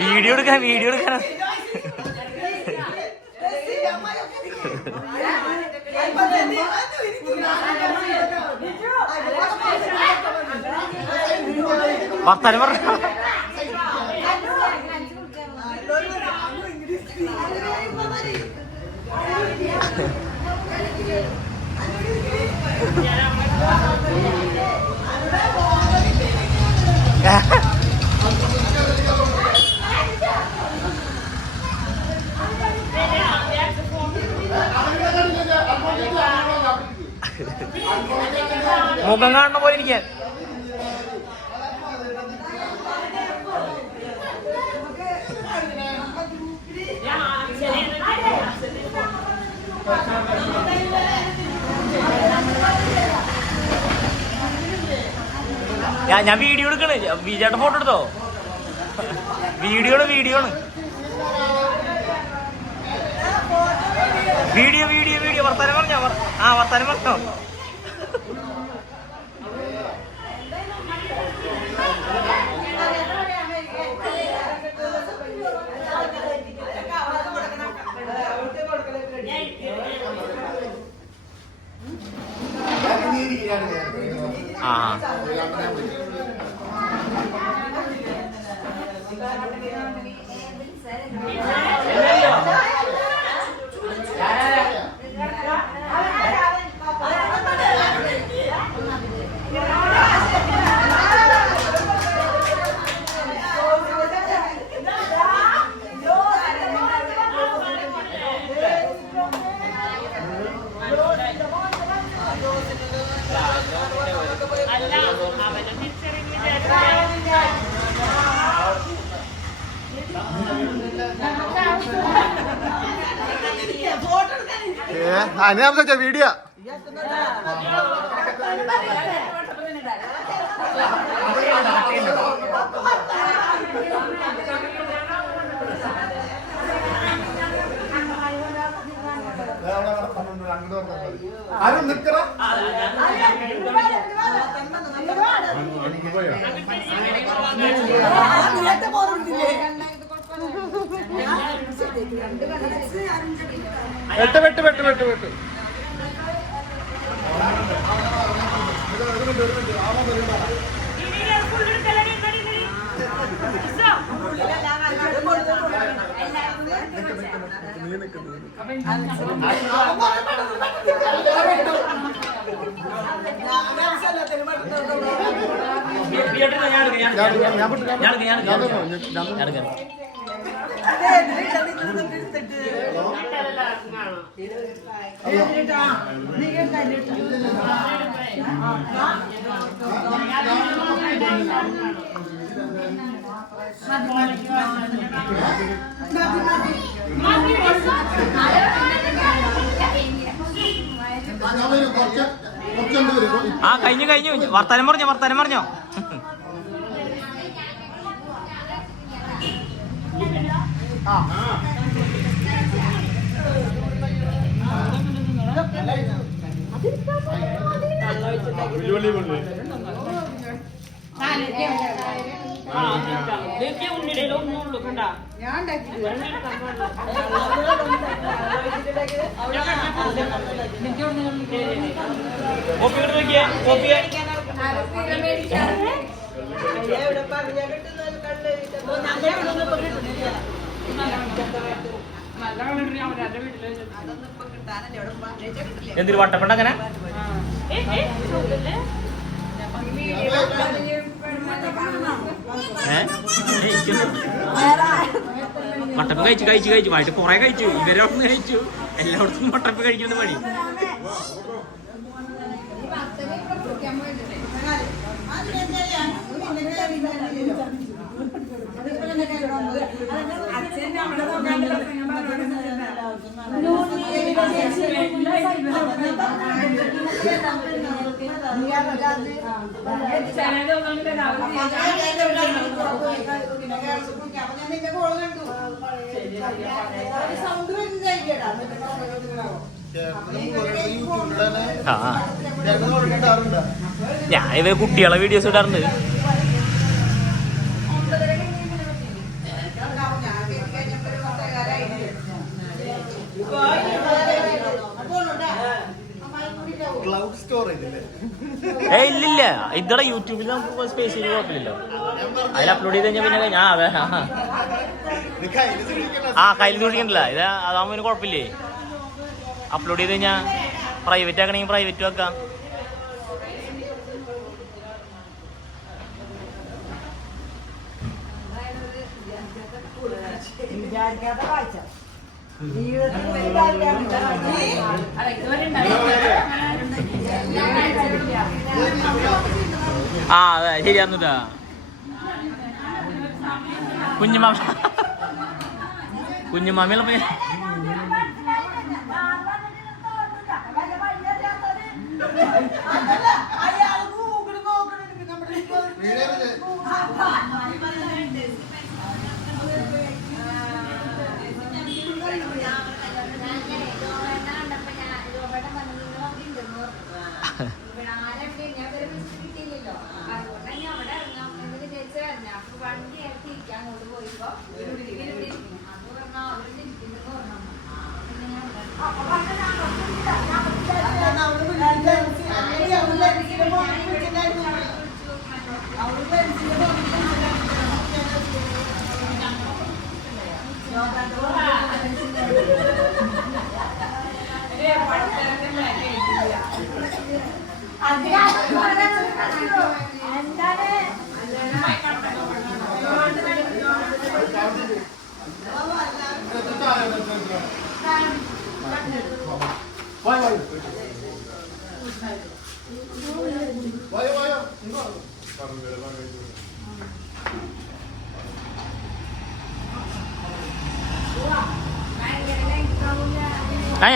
Video എടുക്കാൻ video എടുക്കാൻ വർത്താനം പറഞ്ഞ മുഖം കാണുന്ന പോലെ ഇരിക്കാൻ. ഞാൻ വീഡിയോ എടുക്കണേ. വിജയുടെ ഫോട്ടോ എടുത്തോ? വീഡിയോ ആണ് വീഡിയോ വർത്താനം പറഞ്ഞോ. വർത്താനം പറഞ്ഞോ. വീഡിയോ ആരും നിൽക്കറ വെട്ട് കഴിഞ്ഞു വർത്താനം പറഞ്ഞോ. എന്തൊരു വട്ടപ്പണ്ട അങ്ങനെ മട്ടപ്പ് കഴിച്ചു വൈകിട്ട് കുറെ കഴിച്ചു. ഇവരവിടുന്ന് കഴിച്ചു. എല്ലായിടത്തും മട്ടപ്പ് കഴിക്കുന്ന പണി. ഞാൻ ഇവ കുട്ടികളെ വീഡിയോസ് ഇടാറുണ്ട്. ഇല്ലില്ല, ഇതടെ യൂട്യൂബിൽ നമുക്ക് സ്പേസ് ചെയ്ത് കുഴപ്പമില്ലല്ലോ. അതിൽ അപ്ലോഡ് ചെയ്ത് കഴിഞ്ഞാൽ പിന്നെ ഞാൻ കയ്യിൽ സൂക്ഷിക്കണ്ടല്ല. ഇത് അതാകുമ്പോൾ കുഴപ്പമില്ലേ. അപ്ലോഡ് ചെയ്ത് കഴിഞ്ഞാൽ പ്രൈവറ്റ് ആക്കണമെങ്കിൽ പ്രൈവറ്റ് വെക്കാം. അതെ ശരിയാന്നിട്ടാ. കുഞ്ഞുമാമിയുള്ള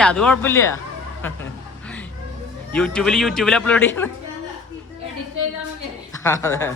അത് കുഴപ്പമില്ല. യൂട്യൂബിൽ അപ്ലോഡ് ചെയ്യുന്നു. അതെ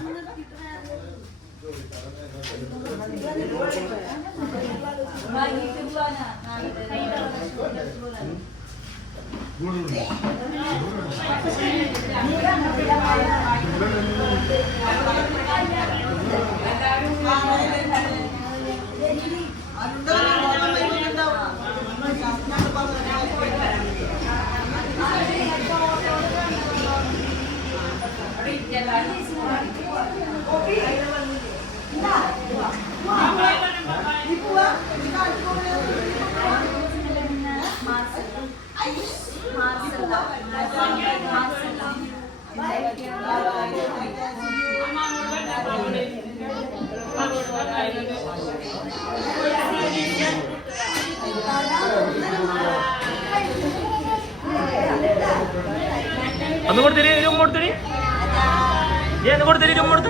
ഒന്ന് കൊടുത്തരി രൂപ കൊടുത്തരി ഒന്ന് കൊടുത്തരി രൂപ കൊടുത്ത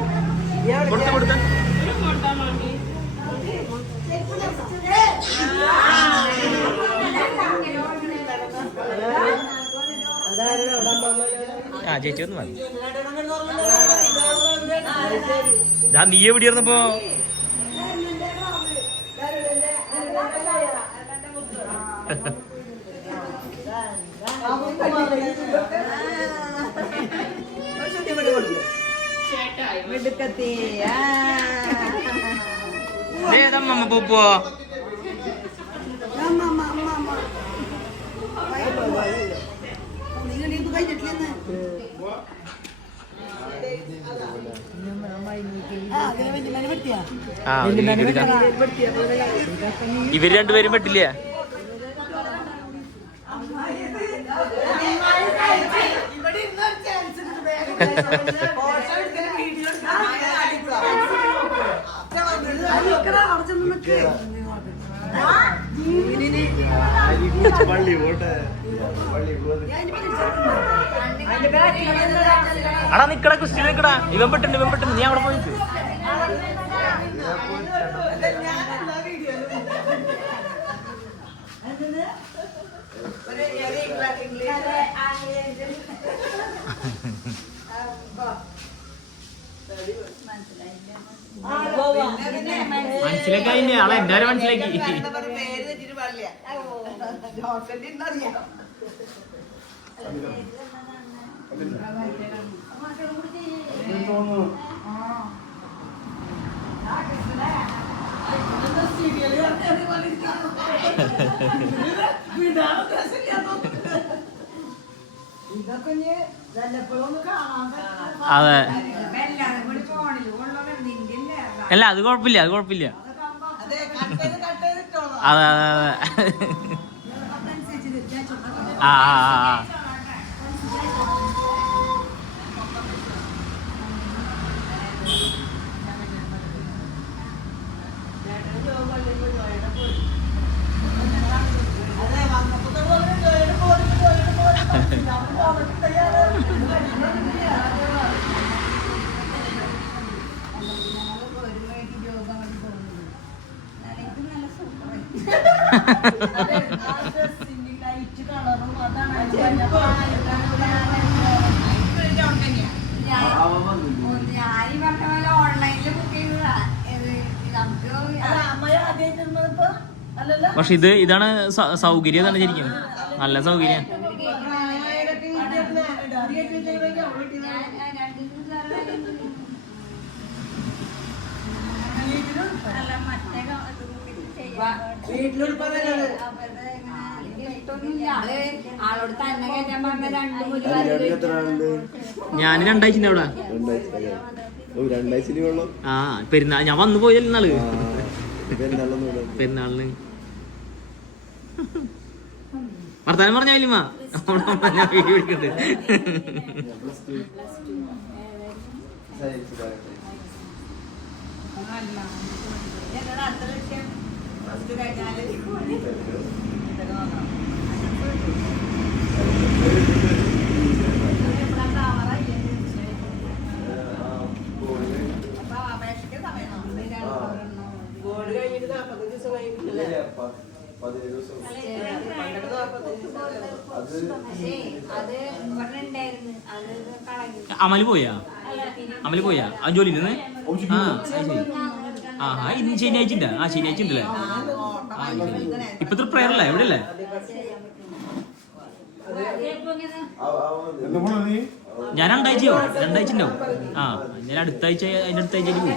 കൊടുത്ത ആ ചേച്ചി ഒന്ന് മതി. ഞാൻ നീ എവിടെയായിരുന്നപ്പോ ഏതമ്മ പൂപ്പോ ഇവര് രണ്ടുപേരും പറ്റില്ല. അടാ നിക്കടാ, ക്രിസ്ത്യൻ നിക്കടാ. ഇവൻ പെട്ടുണ്ട് നീ അവിടെ പോയിട്ട് മനസ്സിലാക്കി. ആളെ എല്ലാരും മനസ്സിലാക്കി. അതെ അല്ല അത് കുഴപ്പമില്ല അത് കുഴപ്പമില്ല അതെ അതെ അതെ ആ ആ ആ പക്ഷെ ഇതാണ് സൗകര്യം തന്നെ ശരിക്കും നല്ല സൗകര്യം ഞാൻ 2 ആഴ്ച അവിടെ ആ പെരുന്നാൾ ഞാൻ വന്നു പോയല്ലേ നാള് പെരുന്നാളിന് വർത്താനം പറഞ്ഞാലിമ്മ ഞാൻ വീഡിയോ എടുക്കണ്ട് അമല് പോയാ ആ ജോലി ആ ഇന്ന് ശനിയാഴ്ച ആ ശനിയാഴ്ച ഉണ്ടല്ലേ ഇപ്പത്തെ പ്രയർ അല്ലേ എവിടെ അല്ലേ ഞാൻ 2 ആഴ്ചയോ 2 ആഴ്ച ഉണ്ടാവും ആ ഞാൻ അടുത്ത ആഴ്ച അതിന്റെ അടുത്ത ആഴ്ച പോകും